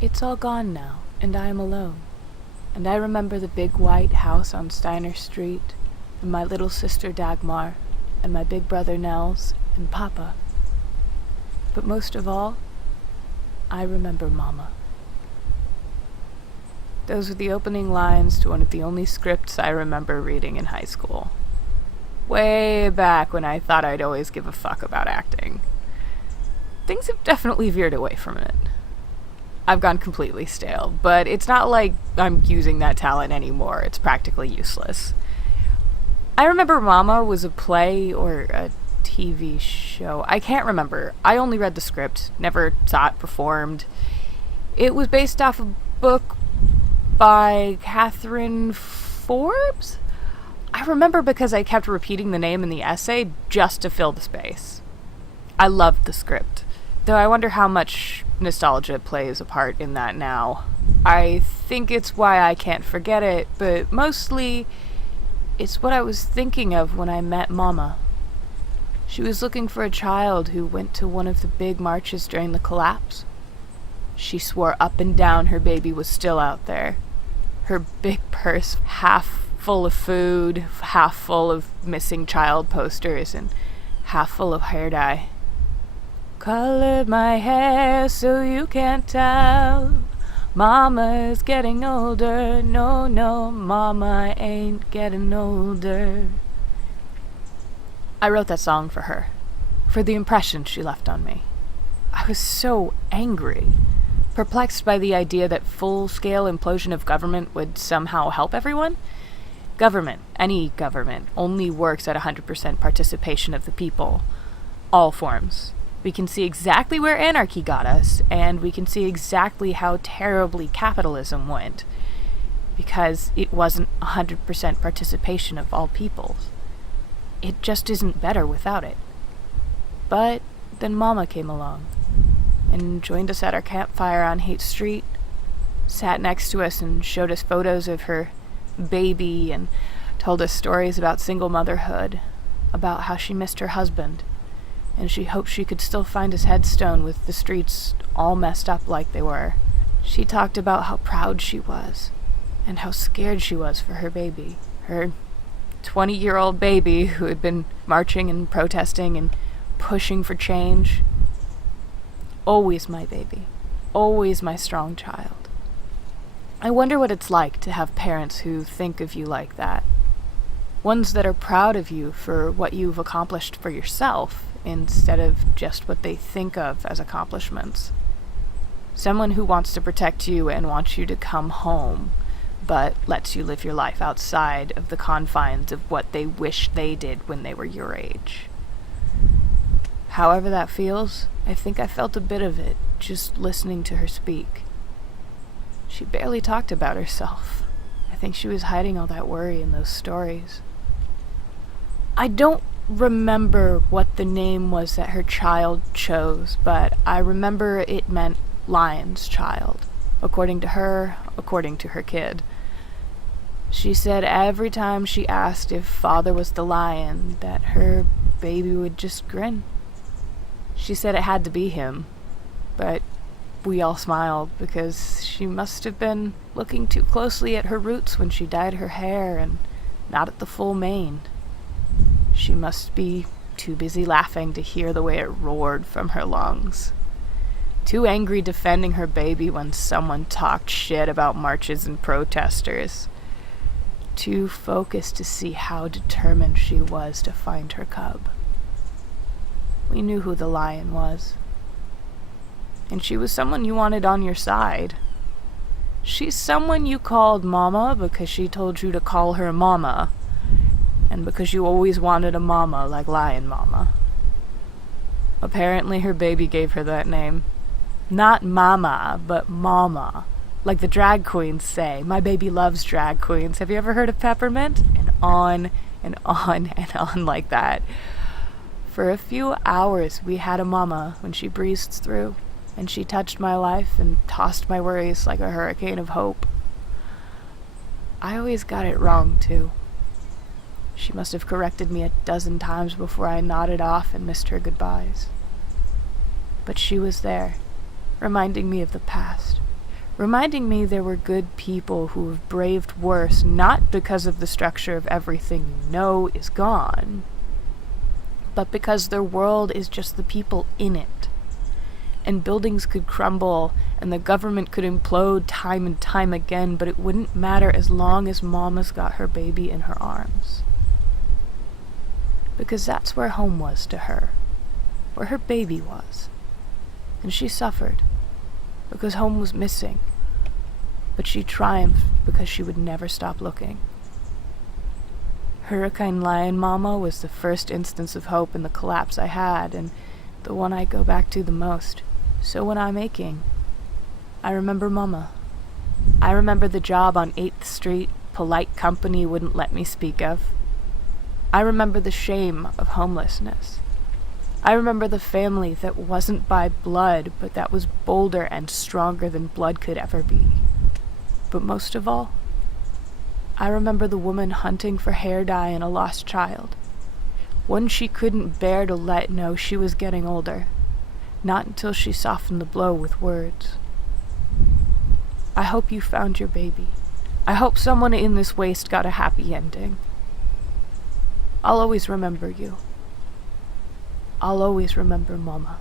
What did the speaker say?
It's all gone now, and I am alone. And I remember the big white house on Steiner Street, and my little sister Dagmar, and my big brother Nels, and Papa. But most of all, I remember Momma. Those were the opening lines to one of the only scripts I remember reading in high school. Way back when I thought I'd always give a fuck about acting. Things have definitely veered away from it. I've gone completely stale, but it's not like I'm using that talent anymore. It's practically useless. I remember Momma was a play or a TV show. I can't remember. I only read the script, never saw it performed. It was based off a book by Catherine Forbes? I remember because I kept repeating the name in the essay just to fill the space. I loved the script, though I wonder how much nostalgia plays a part in that now. I think it's why I can't forget it, but mostly it's what I was thinking of when I met Momma. She was looking for a child who went to one of the big marches during the collapse. She swore up and down her baby was still out there. Her big purse half full of food, half full of missing child posters, and half full of hair dye. Colored my hair so you can't tell. Mama's getting older. No, Mama ain't getting older. I wrote that song for her, for the impression she left on me. I was so angry, perplexed by the idea that full-scale implosion of government would somehow help everyone. Government, any government, only works at 100% participation of the people. All forms. We can see exactly where anarchy got us, and we can see exactly how terribly capitalism went, because it wasn't 100% participation of all peoples. It just isn't better without it. But then Momma came along, and joined us at our campfire on Haight Street, sat next to us and showed us photos of her baby, and told us stories about single motherhood, about how she missed her husband, and she hoped she could still find his headstone with the streets all messed up like they were. She talked about how proud she was, and how scared she was for her baby, her 20-year-old baby who had been marching and protesting and pushing for change. Always my baby, always my strong child. I wonder what it's like to have parents who think of you like that. Ones that are proud of you for what you've accomplished for yourself, instead of just what they think of as accomplishments. Someone who wants to protect you and wants you to come home, but lets you live your life outside of the confines of what they wish they did when they were your age. However that feels, I think I felt a bit of it just listening to her speak. She barely talked about herself. I think she was hiding all that worry in those stories. I don't remember what the name was that her child chose, but I remember it meant lion's child, according to her, according to her kid. She said every time she asked if father was the lion, that her baby would just grin. She said it had to be him, but we all smiled because she must have been looking too closely at her roots when she dyed her hair and not at the full mane. She must be too busy laughing to hear the way it roared from her lungs. Too angry defending her baby when someone talked shit about marches and protesters. Too focused to see how determined she was to find her cub. We knew who the lion was. And she was someone you wanted on your side. She's someone you called Momma because she told you to call her Momma, and because you always wanted a mama like Lion Mama. Apparently her baby gave her that name. Not Mama, but Momma. Like the drag queens say. My baby loves drag queens. Have you ever heard of Peppermint? And on and on and on like that. For a few hours we had a mama when she breezed through, and she touched my life and tossed my worries like a hurricane of hope. I always got it wrong, too. She must have corrected me 12 times before I nodded off and missed her goodbyes. But she was there, reminding me of the past, reminding me there were good people who have braved worse, not because of the structure of everything you know is gone, but because their world is just the people in it. And buildings could crumble, and the government could implode time and time again, but it wouldn't matter as long as Mama's got her baby in her arms. Because that's where home was to her, where her baby was. And she suffered, because home was missing. But she triumphed because she would never stop looking. Hurricane Lion Mama was the first instance of hope in the collapse I had, and the one I go back to the most. So when I'm aching, I remember Momma. I remember the job on 8th Street polite company wouldn't let me speak of. I remember the shame of homelessness. I remember the family that wasn't by blood, but that was bolder and stronger than blood could ever be. But most of all, I remember the woman hunting for hair dye in a lost child. One she couldn't bear to let know she was getting older. Not until she softened the blow with words. I hope you found your baby. I hope someone in this waste got a happy ending. I'll always remember you. I'll always remember Momma.